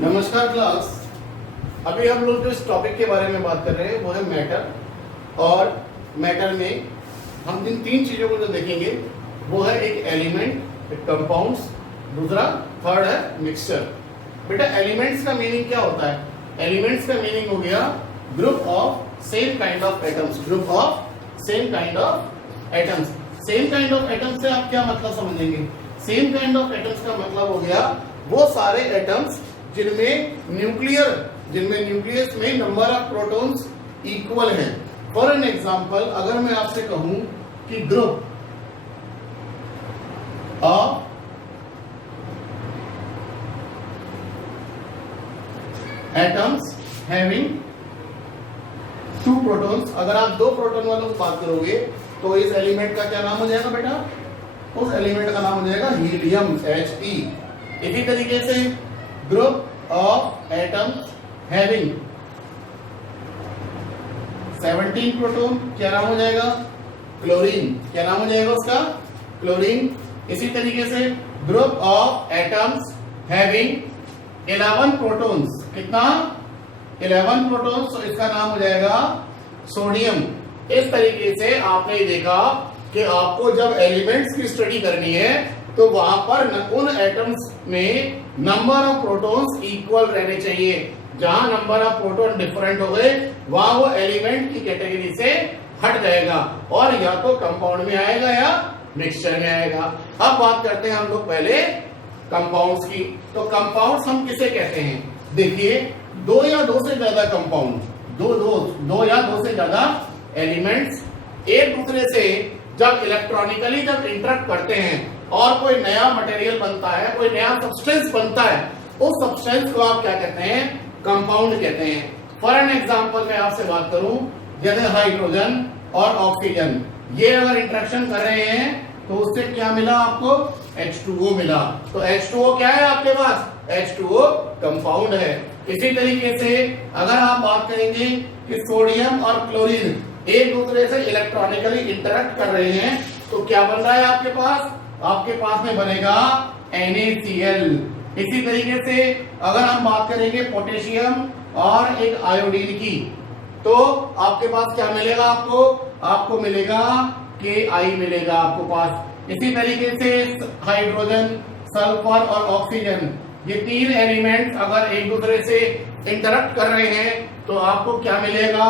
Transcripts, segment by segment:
नमस्कार क्लास। अभी हम लोग जो इस टॉपिक के बारे में बात कर रहे हैं वो है मैटर। और मैटर में हम जिन तीन चीजों को जो देखेंगे वो है एक एलिमेंट, एक कंपाउंड्स, दूसरा थर्ड है मिक्सचर। बेटा एलिमेंट्स का मीनिंग क्या होता है? एलिमेंट्स का मीनिंग हो गया group of same kind of atoms. Group of same kind of atoms. Same kind of atoms से आप क्या मतलब समझेंगे? सेम काइंड ऑफ एटम्स का मतलब हो गया वो सारे एटम्स जिनमें न्यूक्लियस में नंबर ऑफ प्रोटॉन्स इक्वल है। फॉर एन एग्जांपल, अगर मैं आपसे कहूं कि group of atoms having 2 protons, अगर आप 2 प्रोटॉन वालों की बात करोगे तो इस एलिमेंट का क्या नाम हो जाएगा बेटा? उस एलिमेंट का नाम हो जाएगा हीलियम, He। इसी तरीके से group of atoms having 17 proton, क्या नाम हो जाएगा? क्लोरीन। क्या नाम हो जाएगा उसका? क्लोरीन। इसी तरीके से group of atoms having 11 protons, कितना? 11 प्रोटॉन्स, तो इसका नाम हो जाएगा सोडियम। इस तरीके से आपने देखा कि आपको जब एलिमेंट्स की स्टडी करनी है तो वहां पर उन एटम्स में नंबर ऑफ प्रोटॉन्स इक्वल रहने चाहिए। जहां नंबर ऑफ प्रोटॉन डिफरेंट हो गए वहां वो एलिमेंट की कैटेगरी से हट जाएगा और या तो कंपाउंड में आएगा या मिक्सचर में आएगा। अब बात करते हैं हम लोग पहले कंपाउंड्स की। तो कंपाउंड्स हम किसे कहते हैं? देखिए, 2 या 2 से ज्यादा कंपाउंड, दो या 2 से ज्यादा एलिमेंट्स एक दूसरे से जब इलेक्ट्रॉनिकली जब इंटरेक्ट करते हैं और कोई नया मटेरियल बनता है, कोई नया सब्सटेंस बनता है, उस सब्सटेंस को आप क्या कहते हैं? कंपाउंड कहते हैं। फॉर एन एग्जांपल मैं आपसे बात करूं, जैसे हाइड्रोजन और ऑक्सीजन, ये अगर इंटरेक्शन कर रहे हैं तो उससे क्या मिला आपको? H2O मिला। तो H2O क्या है आपके पास? H2O कंपाउंड है। इसी तरीके से अगर आप बात करेंगे कि सोडियम और क्लोरीन एक दूसरे से इलेक्ट्रॉनिकली इंटरेक्ट कर रहे हैं तो क्या बन रहा है आपके पास? आपके पास में बनेगा NaCl। इसी तरीके से अगर हम बात करेंगे पोटेशियम और एक आयोडीन की, तो आपके पास क्या मिलेगा? आपको मिलेगा Ki मिलेगा आपको पास। इसी तरीके से हाइड्रोजन, सल्फर और ऑक्सीजन, ये 3 एलिमेंट्स अगर एक दूसरे से इंटरेक्ट कर रहे हैं तो आपको क्या मिलेगा?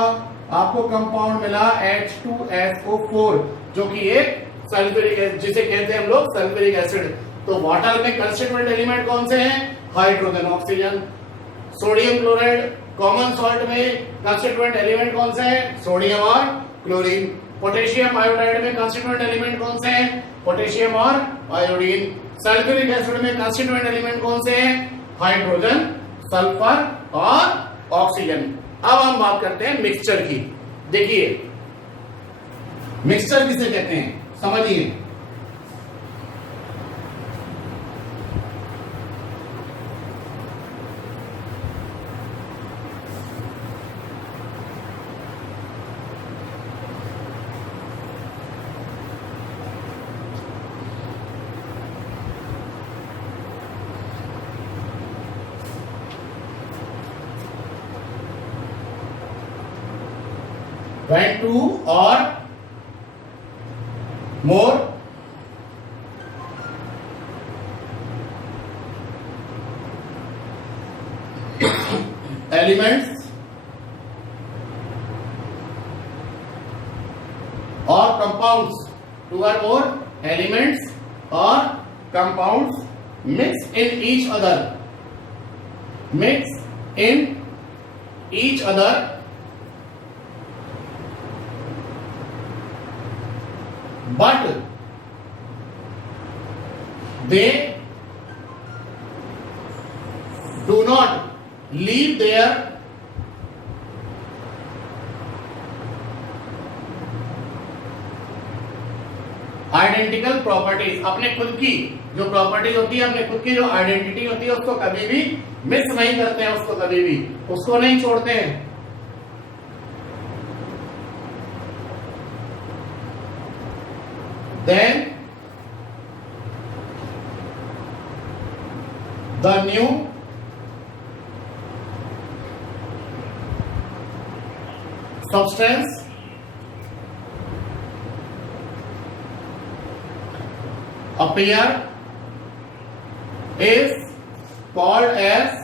आपको कंपाउंड मिला H2SO4, जो कि एक सल्फ्यूरिक, जिसे कहते हैं हम लोग सल्फ्यूरिक एसिड। तो वाटर में कंस्टिट्यूएंट एलिमेंट कौन से हैं? Hydrogen, oxygen. Sodium chloride common salt में कंस्टिट्यूएंट एलिमेंट कौन से हैं? सोडियम और क्लोरीन। पोटेशियम आयोडाइड में कंस्टिट्यूएंट एलिमेंट कौन से हैं? पोटेशियम और आयोडीन। सल्फ्यूरिक एसिड में कंस्टिट्यूएंट एलिमेंट कौन से हैं? हाइड्रोजन, सल्फर और ऑक्सीजन। अब हम बात करते हैं मिक्सचर की। देखिए, मिक्सचर किसे कहते हैं समझिए। When 2 or more elements or compounds, 2 or more elements or compounds mix in each other but they do not leave their identical properties. अपने खुद की जो प्रॉपर्टीज होती है, अपने खुद की जो आइडेंटिटी होती है, उसको कभी भी मिक्स नहीं करते हैं, उसको कभी भी उसको नहीं छोड़ते हैं। Then the new substance appear is called as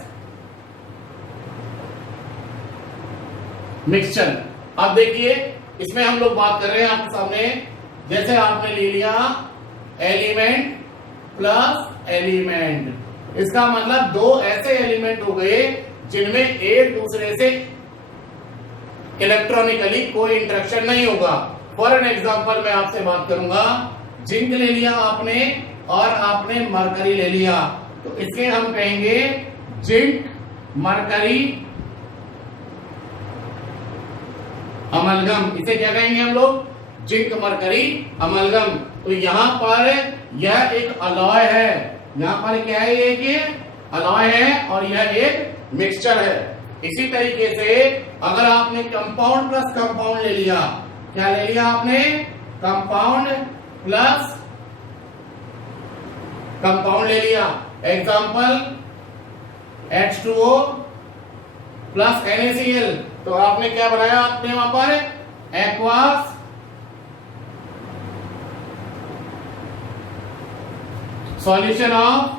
mixture. अब देखिए इसमें हम लोग बात कर रहे हैं आपके सामने, जैसे आपने ले लिया एलिमेंट प्लस एलिमेंट, इसका मतलब दो ऐसे एलिमेंट हो गए जिनमें एक दूसरे से इलेक्ट्रॉनिकली कोई इंटरेक्शन नहीं होगा। फॉर एन एग्जांपल मैं आपसे बात करूंगा, जिंक ले लिया आपने और आपने मरकरी ले लिया, तो इसके हम कहेंगे जिंक मरकरी अमलगम। इसे क्या कहेंगे हम लोग? Zinc mercury amalgam. तो यहां पर यह एक अलॉय है, यहां पर क्या है? ये कि अलॉय है और यह एक मिक्सचर है। इसी तरीके से अगर आपने कंपाउंड प्लस कंपाउंड ले लिया, क्या ले लिया आपने? कंपाउंड प्लस कंपाउंड ले लिया। एग्जांपल H2O प्लस NaCl, तो आपने क्या बनाया? आपने वहां पर aqueous solution of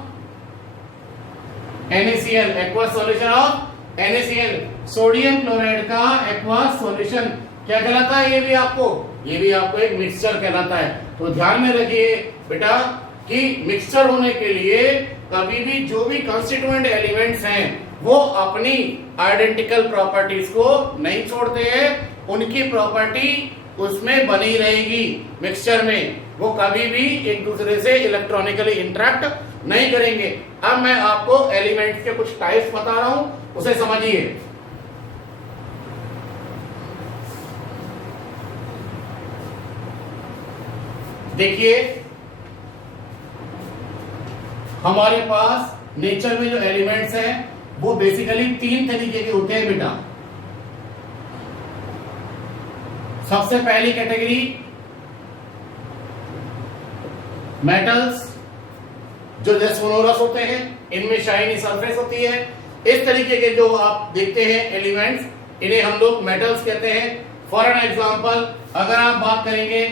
NaCl, aqueous solution of NaCl, sodium chloride का एक्वास सॉल्यूशन क्या कहलाता है? ये भी आपको एक मिक्सचर कहलाता है। तो ध्यान में रखिए बेटा कि मिक्सचर होने के लिए कभी भी जो भी कंस्टिट्यूएंट एलिमेंट्स हैं वो अपनी आइडेंटिकल प्रॉपर्टीज को नहीं छोड़ते हैं, उनकी प्रॉपर्टी उसमें बनी रहेगी। मिक्सचर में वो कभी भी एक दूसरे से इलेक्ट्रॉनिकली इंटरेक्ट नहीं करेंगे। अब मैं आपको एलिमेंट्स के कुछ टाइप्स बता रहा हूं, उसे समझिए। देखिए हमारे पास नेचर में जो एलिमेंट्स हैं वो बेसिकली तीन तरीके के होते हैं बेटा। सबसे पहली कैटेगरी मेटल्स, जो जेस्मोनोरस होते हैं, इनमें शाइनी सरफेस होती है। इस तरीके के जो आप देखते हैं एलिमेंट्स, इन्हें हम लोग मेटल्स कहते हैं। फॉर एन एग्जांपल अगर आप बात करेंगे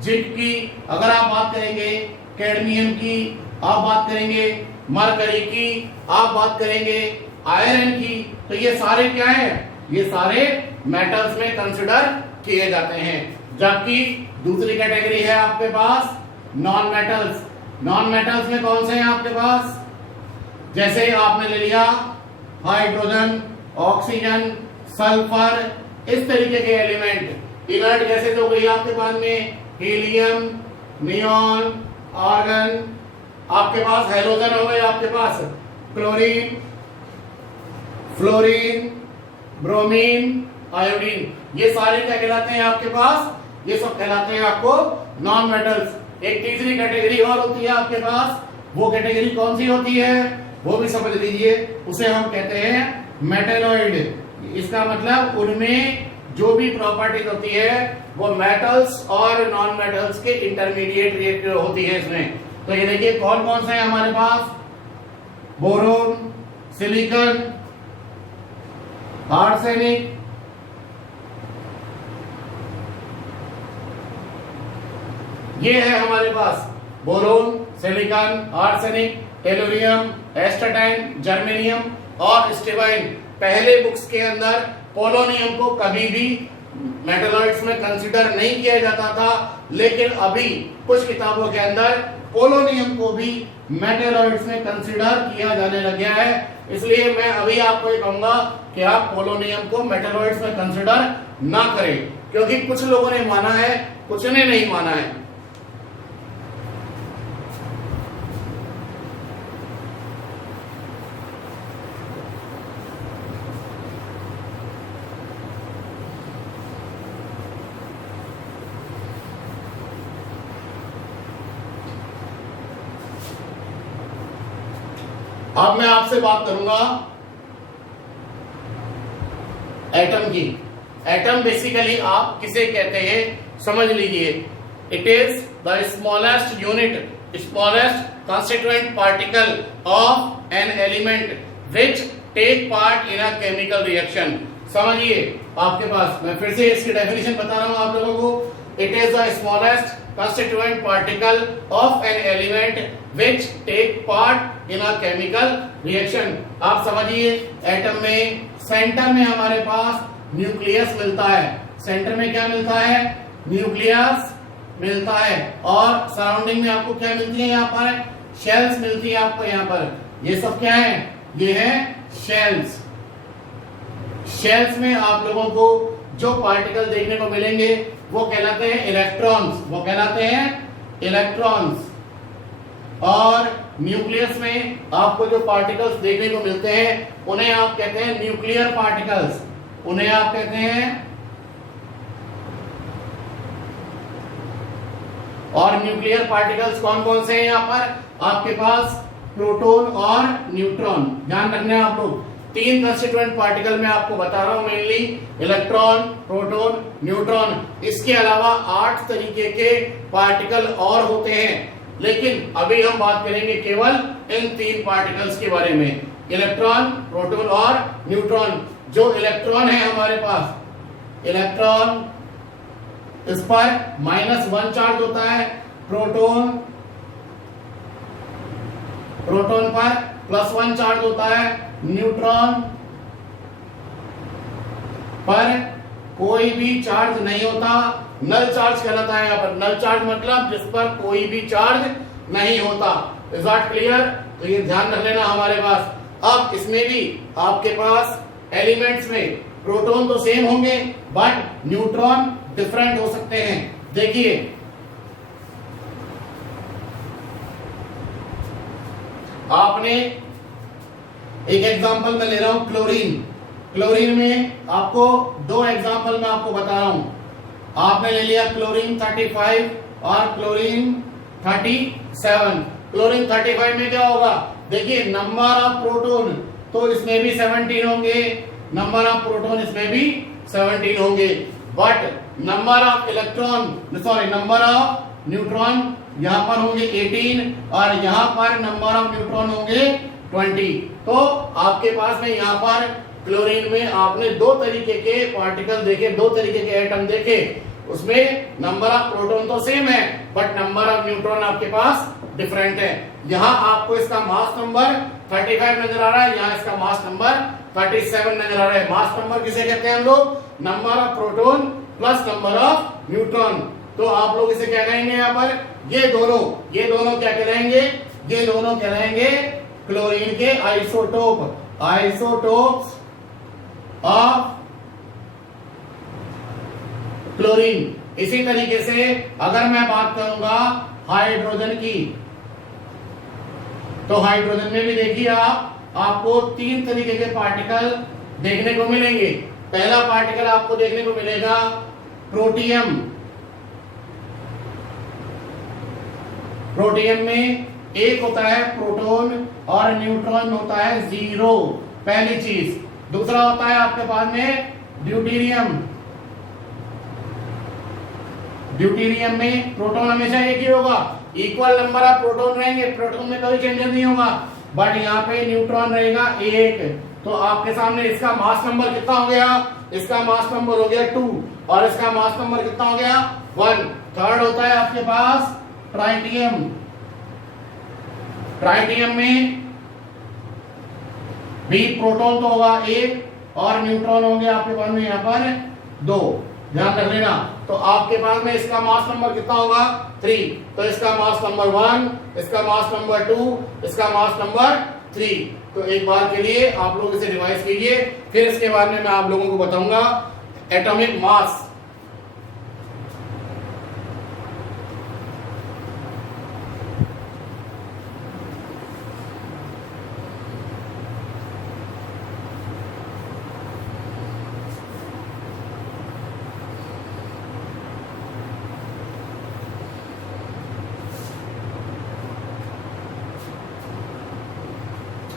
जिंक की, अगर आप बात करेंगे कैडमियम की, आप बात करेंगे मरकरी की, आप बात करेंगे आयरन की, तो ये सारे क्या हैं? ये सारे मेटल्स में कंसिडर किए जाते हैं। जबकि दूसरी कैटेगरी है आपके पास नॉन मेटल्स। नॉन मेटल्स में कौन से हैं आपके पास? जैसे आपने ले लिया हाइड्रोजन, ऑक्सीजन, सल्फर, इस तरीके के एलिमेंट। इनर्ट गैसेज हो गई आपके पास में हीलियम, नियॉन, आर्गन, आपके पास हेलोजन हो गए, आपके पास क्लोरीन, फ्लोरीन, ब्रोमीन, आयोडीन, ये सारे क्या कहलाते हैं आपके पास? ये सब कहलाते हैं आपको नॉन मेटल्स। एक तीसरी कैटेगरी और होती है आपके पास, वो कैटेगरी कौन सी होती है वो भी समझ लीजिए, उसे हम कहते हैं मेटेलॉइड। इसका मतलब उनमें जो भी प्रॉपर्टीज होती है वो मेटल्स और नॉन मेटल्स के इंटरमीडिएट रिएक्टर होती है इसमें। तो ये देखिए कौन कौन से हैं हमारे पास? बोरोन, सिलिकॉन, आर्सेनिक, ये है हमारे पास boron, silicon, arsenic, tellurium, astatine, germanium और स्टिबाइन। पहले बुक्स के अंदर पोलोनियम को कभी भी मेटलॉइड्स में कंसीडर नहीं किया जाता था, लेकिन अभी कुछ किताबों के अंदर पोलोनियम को भी मेटलॉइड्स में कंसीडर किया जाने लग गया है। इसलिए मैं अभी आपको ये कहूंगा कि आप पोलोनियम को मेटलॉइड्स में कंसीडर ना करें, क्योंकि कुछ लोगों ने माना है, कुछ ने नहीं माना है। अब मैं आपसे बात करूंगा एटम की। एटम बेसिकली आप किसे कहते हैं समझ लीजिए। It is the smallest unit, smallest constituent particle of an element which take part in a chemical reaction। समझिए आपके पास मैं फिर से इसकी डेफिनेशन बता रहा हूं आप लोगों को। It is the smallest constituent particle of an element which take part in a chemical reaction। आप समझिए एटम में सेंटर में हमारे पास न्यूक्लियस मिलता है। सेंटर में क्या मिलता है? न्यूक्लियस मिलता है। और सराउंडिंग में आपको क्या मिलती है? यहाँ पर शेल्स मिलती है आपको। यहाँ पर ये सब क्या है? ये है शेल्स। शेल्स में आप लोगों को जो पार्टिकल देखने को मिलेंगे वो कहलाते हैं इलेक्ट्रॉन्स। वो कहलाते हैं इलेक्ट्रॉन्स। और न्यूक्लियस में आपको जो पार्टिकल्स देखने को मिलते हैं उन्हें आप कहते हैं न्यूक्लियर पार्टिकल्स। उन्हें आप कहते हैं। और न्यूक्लियर पार्टिकल्स कौन कौन से हैं? यहाँ पर आपके पास प्रोटॉन और न्यूट्रॉन। ध्यान रखना है आप लोग। 3 कंस्टिट्यूएंट पार्टिकल मैं आपको बता रहा हूं मेनली, इलेक्ट्रॉन, प्रोटॉन, न्यूट्रॉन। इसके अलावा 8 तरीके के पार्टिकल और होते हैं, लेकिन अभी हम बात करेंगे केवल इन 3 पार्टिकल्स के बारे में, इलेक्ट्रॉन, प्रोटॉन और न्यूट्रॉन। जो इलेक्ट्रॉन है हमारे पास, इलेक्ट्रॉन इस पर -1 चार्ज होता है। प्रोटॉन पर +1 चार्ज होता है। न्यूट्रॉन पर कोई भी चार्ज नहीं होता, नल चार्ज कहलाता है। यहाँ पर नल चार्ज मतलब जिस पर कोई भी चार्ज नहीं होता। Is that clear? तो ये ध्यान रख लेना हमारे पास। अब इसमें भी आपके पास एलिमेंट्स में प्रोटॉन तो सेम होंगे बट न्यूट्रॉन डिफरेंट हो सकते हैं। देखिए आपने एक एग्जांपल मैं ले रहा हूं क्लोरीन। क्लोरीन में आपको 2 एग्जांपल मैं आपको बता रहा हूं। आपने ले लिया क्लोरीन 35 और क्लोरीन 37। क्लोरीन 35 में क्या होगा? देखिए नंबर ऑफ प्रोटॉन तो इसमें भी 17 होंगे, नंबर ऑफ प्रोटॉन इसमें भी 17 होंगे, but number of number of neutron यहां पर होंगे 18 और यहां पर नंबर ऑफ न्यूट्रॉन होंगे 20। तो आपके पास में यहां पर क्लोरीन में आपने 2 तरीके के पार्टिकल देखे, 2 तरीके के एटम देखे। उसमें नंबर ऑफ प्रोटॉन तो सेम है बट नंबर ऑफ न्यूट्रॉन आपके पास डिफरेंट है। यहां आपको इसका मास नंबर 35 नजर आ रहा है, यहां इसका मास नंबर 37 नजर आ रहा है। मास नंबर किसे कहते हैं हम लोग? Number of proton plus number of neutron. तो आप लोग इसे क्या कहेंगे? यहाँ पर ये दोनों क्या कहलाएंगे? ये दोनों कहलाएंगे क्लोरीन के आइसोटोप्स ऑफ क्लोरीन। इसी तरीके से अगर मैं बात करूंगा हाइड्रोजन की, तो हाइड्रोजन में भी देखिए आपको 3 तरीके के पार्टिकल देखने को मिलेंगे। पहला पार्टिकल आपको देखने को मिलेगा प्रोटियम। प्रोटियम में एक होता है प्रोटॉन और न्यूट्रॉन होता है 0, पहली चीज। दूसरा होता है आपके पास में ड्यूटेरियम। ड्यूटेरियम में प्रोटॉन हमेशा एक ही होगा, इक्वल नंबर ऑफ प्रोटॉन रहेंगे, प्रोटॉन में कोई चेंजेस नहीं होगा, बट यहाँ पे न्यूट्रॉन रहेगा 1। तो आपके सामने इसका मास नंबर कितना हो गया? इसका मास नंबर हो गया 2 और इसका मास नंबर कितना हो गया? 1। थर्ड होता है आपके पास ट्राइटियम। ट्राइटियम में भी प्रोटॉन तो होगा 1 और न्यूट्रॉन होंगे आपके पास में यहाँ पर 2। ध्यान रख लेना। तो आपके पास में इसका मास नंबर कितना होगा? 3। तो इसका मास नंबर 1, इसका मास नंबर 2, इसका मास नंबर 3। तो एक बार के लिए आप लोग इसे रिवाइज कीजिए, फिर इसके बाद में मैं आप लोगों को बताऊंगा एटॉमिक मास।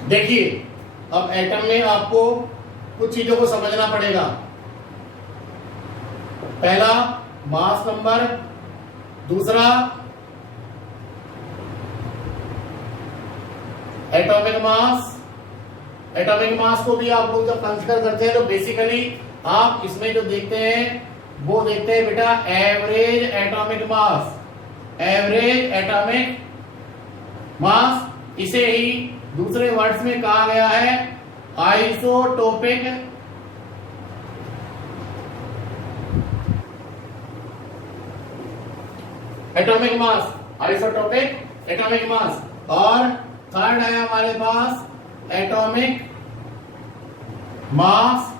देखिए अब एटम में आपको कुछ चीजों को समझना पड़ेगा। पहला मास नंबर, दूसरा एटॉमिक मास एटॉमिक मास को भी आप लोग जब कंसीडर करते हैं तो बेसिकली आप इसमें जो देखते हैं वो देखते हैं बेटा average atomic mass, average atomic mass. इसे ही दूसरे वर्ड्स में कहा गया है isotopic atomic mass, isotopic atomic mass. और थर्ड है हमारे पास atomic mass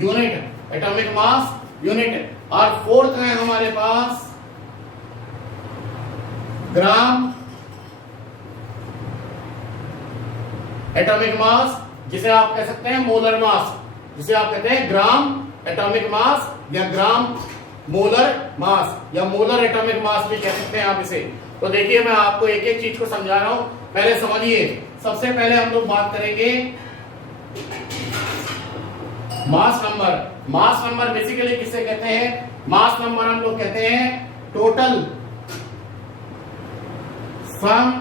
unit, atomic mass unit. और फोर्थ है हमारे पास ग्राम एटॉमिक मास, जिसे आप कह सकते हैं मोलर मास, जिसे आप कहते हैं ग्राम एटॉमिक मास या ग्राम मोलर मास या मोलर एटॉमिक मास भी कह सकते हैं आप इसे। तो देखिए मैं आपको एक एक चीज को समझा रहा हूं, पहले समझिए। सबसे पहले हम लोग बात करेंगे mass number. Mass number basically किसे कहते हैं? मास नंबर हम लोग कहते हैं total sum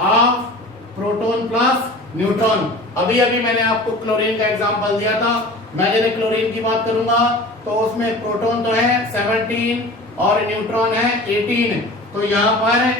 of proton plus neutron. अभी अभी मैंने आपको क्लोरीन का एग्जांपल दिया था। मैं यदि क्लोरीन की बात करूंगा तो उसमें प्रोटॉन तो है 17 और न्यूट्रॉन है 18। तो यहाँ पर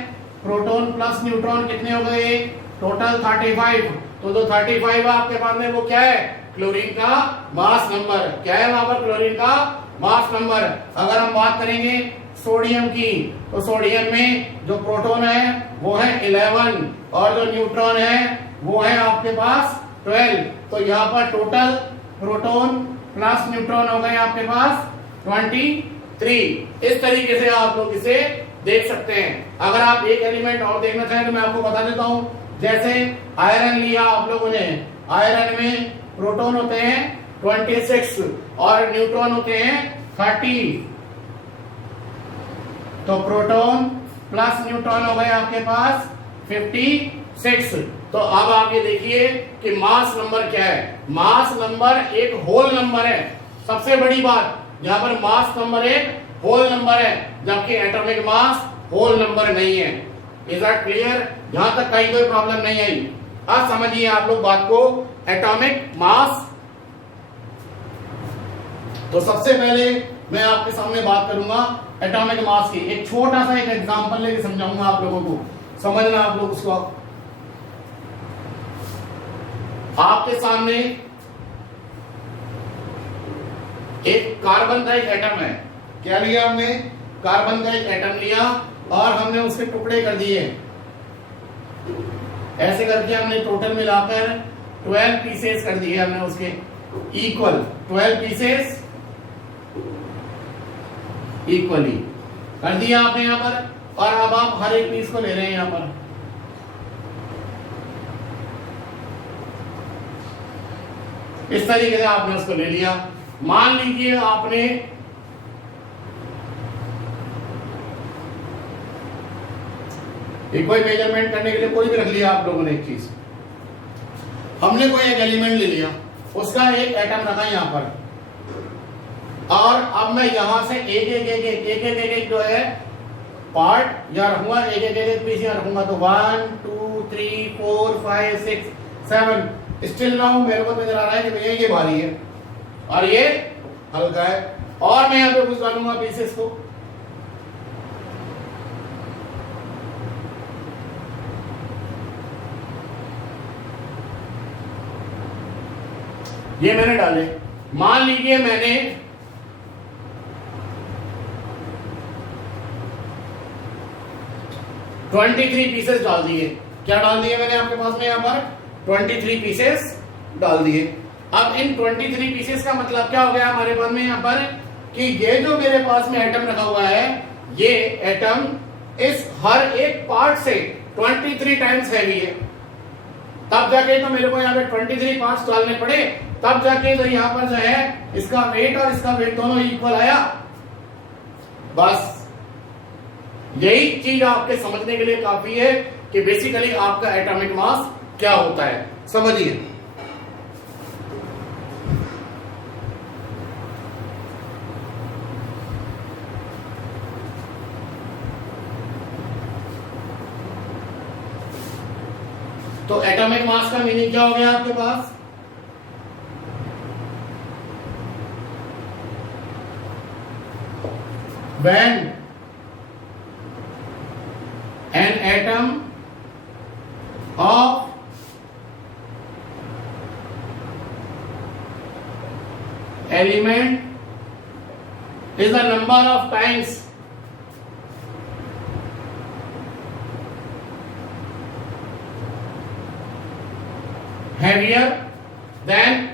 प्रोटॉन प्लस न्यूट्रॉन कितने हो गए? टोटल 35। तो जो 35 आपके पास में वो क्या है? क्लोरीन का मास नंबर। क्या है वहां पर? क्लोरीन का मास नंबर। अगर हम बात करेंगे सोडियम की तो सोडियम में जो प्रोटॉन है वो है 11 और जो न्यूट्रॉन है वो है आपके पास 12। तो यहाँ पर टोटल प्रोटॉन प्लस न्यूट्रॉन हो गए आपके पास 23। इस तरीके से आप लोग इसे देख सकते हैं। अगर आप एक एलिमेंट और देखना चाहें तो मैं आपको बता देता हूं। जैसे आयरन लिया आप लोगों ने, आयरन में प्रोटॉन होते हैं 26 और न्यूट्रॉन होते हैं 30। तो प्रोटॉन प्लस न्यूट्रॉन हो गए आपके पास 56। तो अब आप ये देखिए कि मास नंबर क्या है। मास नंबर एक होल नंबर है। सबसे बड़ी बात यहां पर मास नंबर एक होल नंबर है, जबकि एटॉमिक मास होल नंबर नहीं है। Is that clear? यहां तक कहीं कोई प्रॉब्लम नहीं आई। अब समझिए आप लोग बात को। एटॉमिक मास, तो सबसे पहले मैं आपके सामने बात करूंगा एटॉमिक मास की। एक छोटा सा एक एग्जांपल लेके समझाऊंगा आप लोगों को, समझना आप लोग उसको। आपके सामने एक कार्बन का एक एटम है। क्या लिया हमने? कार्बन का एक एटम लिया और हमने उसके टुकड़े कर दिए। ऐसे करके हमने टोटल मिलाकर 12 पीसेस कर दिए हमने उसके इक्वल। 12 पीसेस इक्वली कर दिया आपने यहां पर। और अब आप हर एक पीस को ले रहे हैं यहां पर। इस तरीके से आपने उसको ले लिया। मान लीजिए आपने एक कोई मेजरमेंट करने के लिए कोई भी रख लिया आप लोगों ने एक चीज। हमने कोई एक एलिमेंट ले लिया, उसका एक एटम रखा यहां पर, और अब मैं यहां से एक जो है पार्ट या रखूंगा, एक पीस यहां रखूंगा। तो 1 2 3 4 5 6 7 स्टिल ना मेरे को नजर आ रहा है कि भैया ये भारी है और ये हल्का है। और मैं यहां पे कुछ डालूंगा पीसेस को। ये मैंने डाले। मान लीजिए मैंने ट्वेंटी 23 पीसेस डाल दिए। क्या डाल दिए मैंने आपके पास में यहां पर? 23 पीसेस डाल दिए। अब इन 23 पीसेस का मतलब क्या हो गया हमारे पास में यहां पर कि ये जो मेरे पास में एटम रखा हुआ है, ये एटम इस हर एक पार्ट से 23 टाइम्स हैवी है। तब जाके तो मेरे को यहाँ पे 23 पार्ट्स डालने पड़े, तब जाके तो यहाँ पर जो है इसका वेट और इसका वेट दोनों इक्वल आया। बस यही चीज आपके समझने के लिए काफी है कि बेसिकली आपका एटॉमिक मास क्या होता है। समझिए। तो एटॉमिक मास का मीनिंग क्या हो गया आपके पास? when an atom of element is the number of times heavier than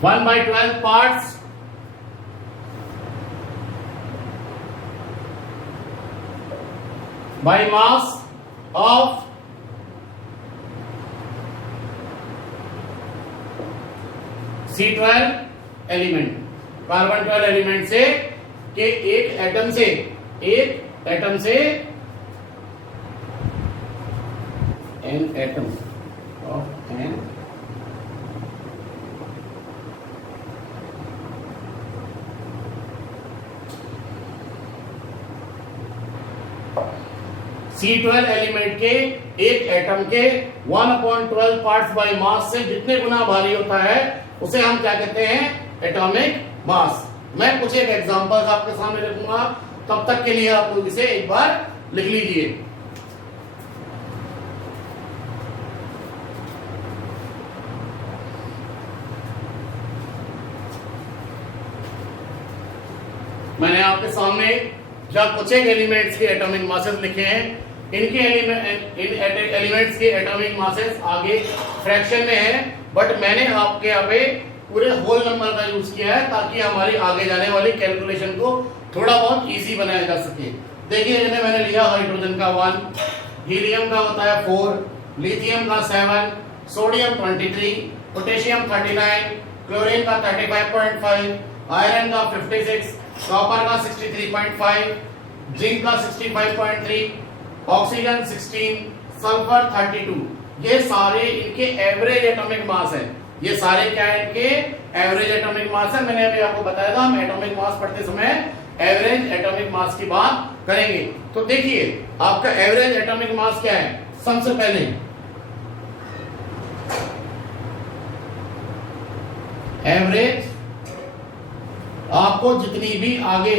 one by 12 parts by mass of C12 element, carbon 12 element से के एक एटम से an atom of an C12 element के एक एटम के 1/12 पार्ट्स बाय मास से जितने गुना भारी होता है उसे हम क्या कहते हैं? Atomic mass. मैं कुछ एक एग्जांपल्स आपके सामने रखूंगा, तब तक के लिए आप लोग इसे एक बार लिख लीजिए। मैंने आपके सामने जब कुछ एक एलिमेंट्स के एटॉमिक मासेस लिखे हैं, इन एलिमेंट्स के एटॉमिक मासेस आगे फ्रैक्शन में है, बट मैंने आपके यहाँ पे पूरे होल नंबर का यूज किया है ताकि हमारी आगे जाने वाली कैलकुलेशन को थोड़ा बहुत इजी बनाया जा सके। देखिए इन्हें मैंने लिया हाइड्रोजन का 1, हीलियम का होता है 4, लिथियम का 7, सोडियम 23, पोटेशियम 39, क्लोरीन का 35.5, आयरन का 56, कॉपर का 63.5, जिंक का 65.3, ऑक्सीजन 16, सल्फर 32। ये सारे इनके एवरेज एटॉमिक मास है। ये सारे क्या है? इनके एवरेज एटॉमिक मास है। मैंने अभी आपको बताया था, हम एटॉमिक मास पढ़ते समय एवरेज एटॉमिक मास की बात करेंगे। तो देखिए आपका एवरेज एटॉमिक मास क्या है? सबसे पहले एवरेज, आपको जितनी भी आगे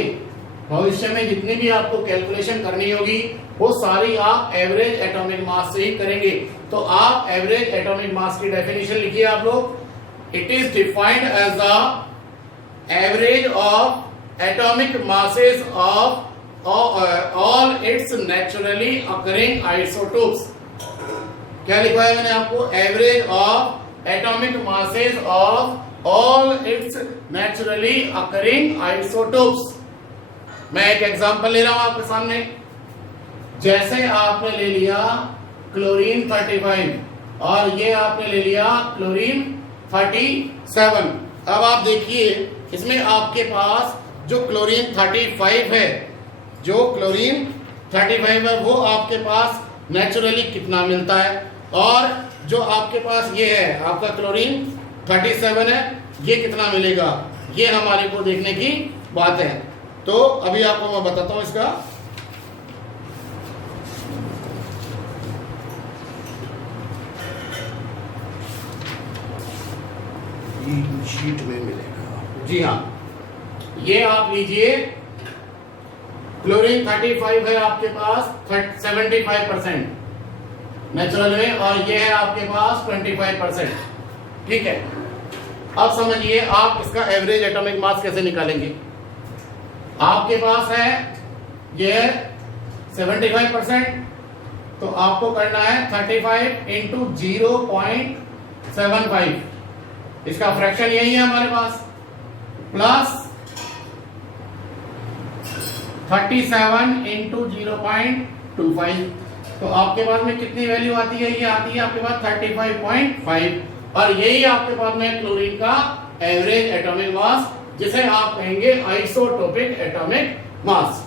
भविष्य में जितनी भी आपको कैलकुलेशन करनी होगी वो सारी आप एवरेज एटॉमिक मास से ही करेंगे। तो आप एवरेज एटॉमिक मास की डेफिनेशन लिखिए आप लोग। It is defined as the average of atomic masses of all its naturally occurring isotopes. क्या लिखा है मैंने आपको? Average of atomic masses of all its naturally occurring isotopes. मैं एक एग्जांपल ले रहा हूं आपके सामने। जैसे आपने ले लिया क्लोरीन 35 और ये आपने ले लिया क्लोरीन 37। अब आप देखिए इसमें आपके पास जो क्लोरीन 35 है, जो क्लोरीन 35 है वो आपके पास नेचुरली कितना मिलता है, और जो आपके पास ये है आपका क्लोरीन 37 है, ये कितना मिलेगा, ये हमारे को देखने की बात है। तो अभी आपको मैं बताता हूं इसका। शीट में मिलेगा। जी हाँ, ये आप लीजिए क्लोरीन 35 है आपके पास 75% नेचुरल में, और ये है आपके पास 25%। ठीक है, अब समझिए आप इसका एवरेज एटॉमिक मास कैसे निकालेंगे। आपके पास है ये 75%, तो आपको करना है 35 इंटू 0.75, इसका फ्रैक्शन यही है हमारे पास, प्लस 37 इंटू 0.25। तो आपके पास में कितनी वैल्यू आती है? ये आती है आपके पास 35.5, और यही आपके पास में क्लोरीन का एवरेज एटॉमिक मास, जिसे आप कहेंगे आइसोटोपिक एटॉमिक मास।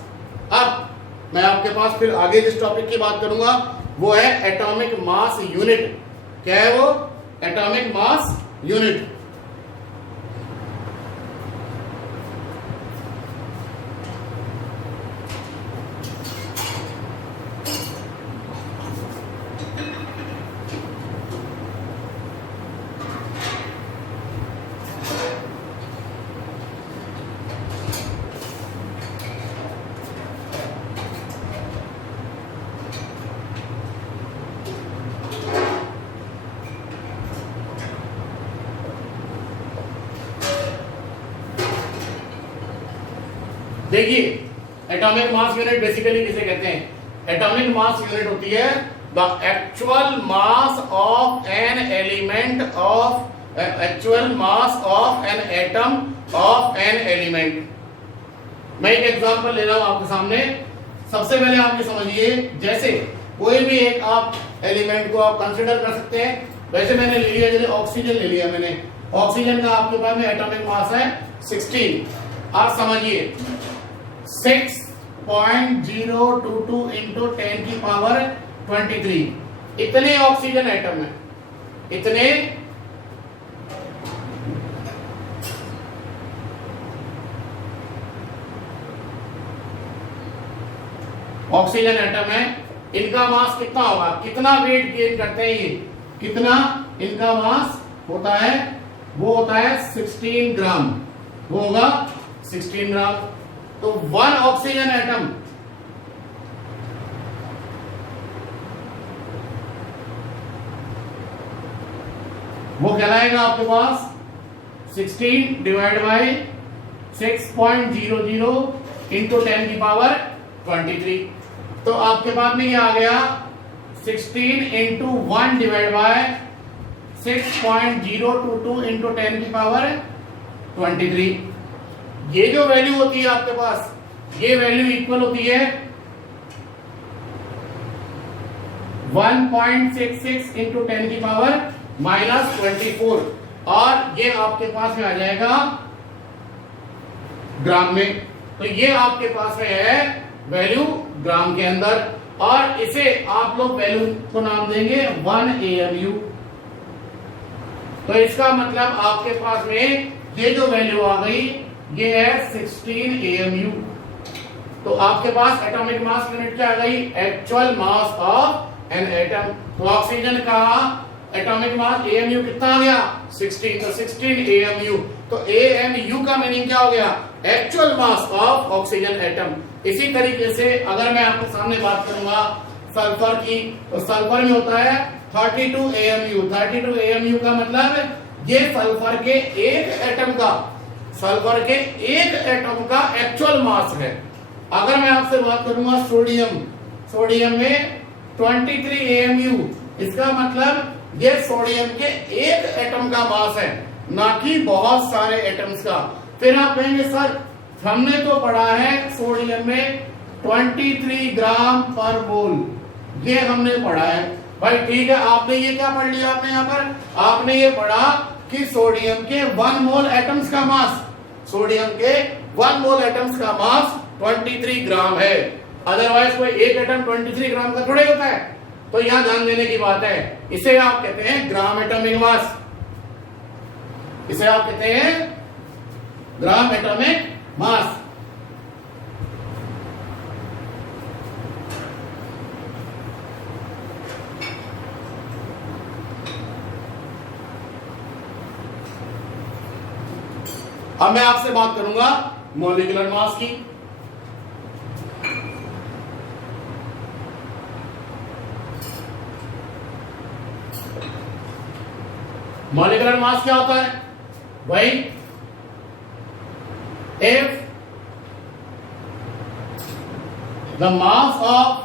अब मैं आपके पास फिर आगे जिस टॉपिक की बात करूंगा वो है एटॉमिक मास यूनिट। क्या है वो? Atomic mass unit. देखिए एटॉमिक मास यूनिट बेसिकली किसे कहते हैं? एटॉमिक मास यूनिट होती है the actual mass of an element of actual mass of an atom of an element. मैं एक एग्जांपल ले रहा हूं आपके सामने। सबसे पहले आप ये समझिए, जैसे कोई भी एक आप एलिमेंट को आप कंसीडर कर सकते हैं। वैसे मैंने ले लिया, जैसे ऑक्सीजन ले लिया मैंने। ऑक्सीजन का आपके पास में एटॉमिक मास है 16। आप समझिए 6.022 इंटू 10 की पावर 23 इतने ऑक्सीजन एटम है, इतने ऑक्सीजन एटम है। इनका मास कितना होगा? कितना वेट गेन करते हैं ये? कितना इनका मास होता है? वो होता है 16 ग्राम। वो होगा 16 ग्राम। तो 1 ऑक्सीजन एटम वो कहलाएगा आपके पास 16 डिवाइड बाई 6.00 इंटू 10 की पावर 23। तो आपके पास में ये आ गया 16 इंटू 1 डिवाइड बाय 6.022 इंटू 10 की पावर 23। ये जो वैल्यू होती है आपके पास, ये वैल्यू इक्वल होती है 1.66 इंटू 10 की पावर -24 और ये आपके पास में आ जाएगा ग्राम में। तो ये आपके पास में है वैल्यू ग्राम के अंदर, और इसे आप लोग वैल्यू को नाम देंगे 1 AMU। तो इसका मतलब आपके पास में ये जो वैल्यू आ गई ये है 16 AMU। तो आपके पास एटॉमिक मास यूनिट क्या आ गई? Actual mass of an atom. तो ऑक्सीजन का एटॉमिक मास AMU कितना आ गया? 16। तो 16 AMU। तो AMU का मीनिंग क्या हो गया? Actual mass of oxygen atom. इसी तरीके से अगर मैं आपके सामने बात करूंगा सल्फर की, तो सल्फर में होता है 32 AMU। 32 AMU का मतलब ये सल्फर के एक एटम का, सल्फर के एक एटम का एक्चुअल मास है। अगर मैं आपसे बात करूंगा सोडियम, सोडियम में 23 AMU, इसका मतलब ये सोडियम के एक एटम का मास है, ना कि बहुत सारे एटम्स का। फिर आप कहेंगे सर हमने तो पढ़ा है सोडियम में 23 ग्राम पर मोल, ये हमने पढ़ा है। भाई ठीक है, आपने ये क्या पढ़ लिया? आपने यहाँ पर आपने ये पढ़ा कि सोडियम के 1 मोल एटम्स का मास, सोडियम के 1 मोल एटम्स का मास 23 ग्राम है। अदरवाइज कोई एक एटम 23 ग्राम का थोड़े होता है। तो यहां ध्यान देने की बात है, इसे आप कहते हैं ग्राम एटॉमिक मास। इसे आप कहते हैं ग्राम एटॉमिक मास। अब मैं आपसे बात करूंगा मॉलिक्यूलर मास की। मॉलिक्यूलर मास क्या होता है भाई? If the mass of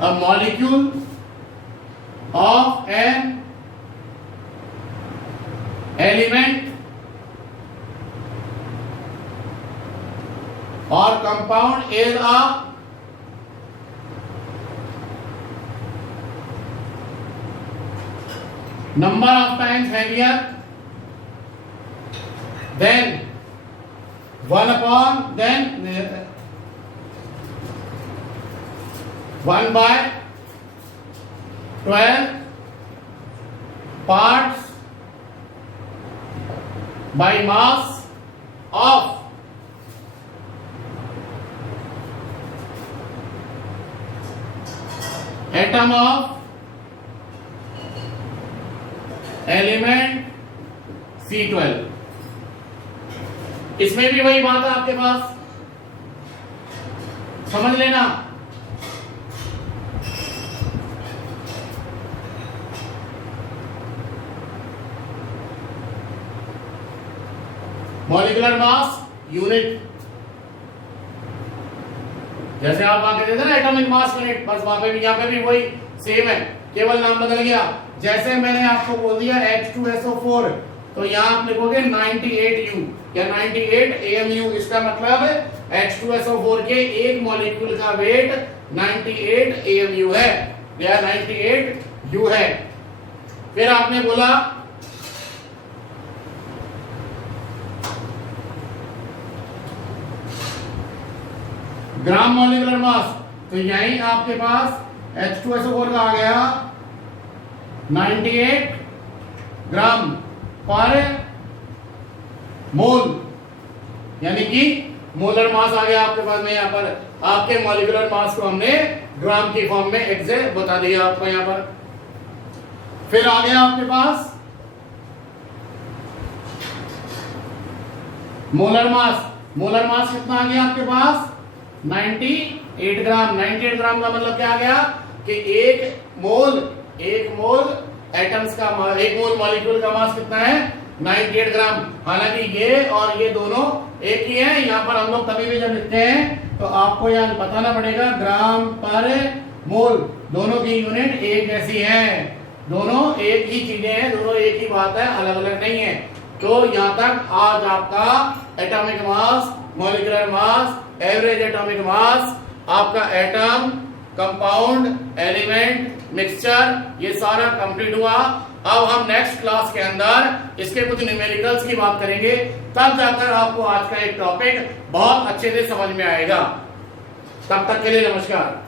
a molecule of an element or compound is a number of times heavier then 1 by 12 parts by mass of atom of element C12। इसमें भी वही बात है आपके पास, समझ लेना। मॉलिक्यूलर मास यूनिट, जैसे आप वहां कहते थे ना एटॉमिक मास यूनिट, बस वहां पे भी यहाँ पे भी वही सेम है, केवल नाम बदल गया। जैसे मैंने आपको बोल दिया H2SO4, तो यहाँ आप लिखोगे 98U या 98 AMU। इसका मतलब H2SO4 के एक मॉलिक्यूल का वेट 98 AMU है या 98 U है। फिर आपने बोला ग्राम मॉलिक्यूलर मास, तो यही आपके पास H2SO4 का आ गया 98 ग्राम पर मोल, यानी कि मोलर मास आ गया आपके पास में। यहाँ पर आपके मॉलिक्यूलर मास को हमने ग्राम की फॉर्म में एग्जैक्ट बता दिया आपको यहाँ पर। फिर आ गया आपके पास मोलर मास। मोलर मास कितना आ गया आपके पास 98 ग्राम। 98 ग्राम का मतलब क्या आ गया कि एक मोल एटम्स का, एक मोल मॉलिक्यूल का मास कितना है 98 ग्राम। हालांकि ये और ये दोनों एक ही है। यहाँ पर हम लोग कभी भी जब लिखते हैं तो आपको यहाँ बताना पड़ेगा ग्राम पर मोल, दोनों की यूनिट एक जैसी है, दोनों एक ही चीजें हैं, दोनों एक ही बात है, अलग अलग नहीं है। तो यहाँ तक आज आपका atomic mass, molecular mass, average atomic मास, आपका एटम, कंपाउंड, एलिमेंट, मिक्सचर, ये सारा कंप्लीट हुआ। अब हम नेक्स्ट क्लास के अंदर इसके कुछ न्यूमेरिकल्स की बात करेंगे, तब जाकर आपको आज का एक टॉपिक बहुत अच्छे से समझ में आएगा। तब तक के लिए नमस्कार।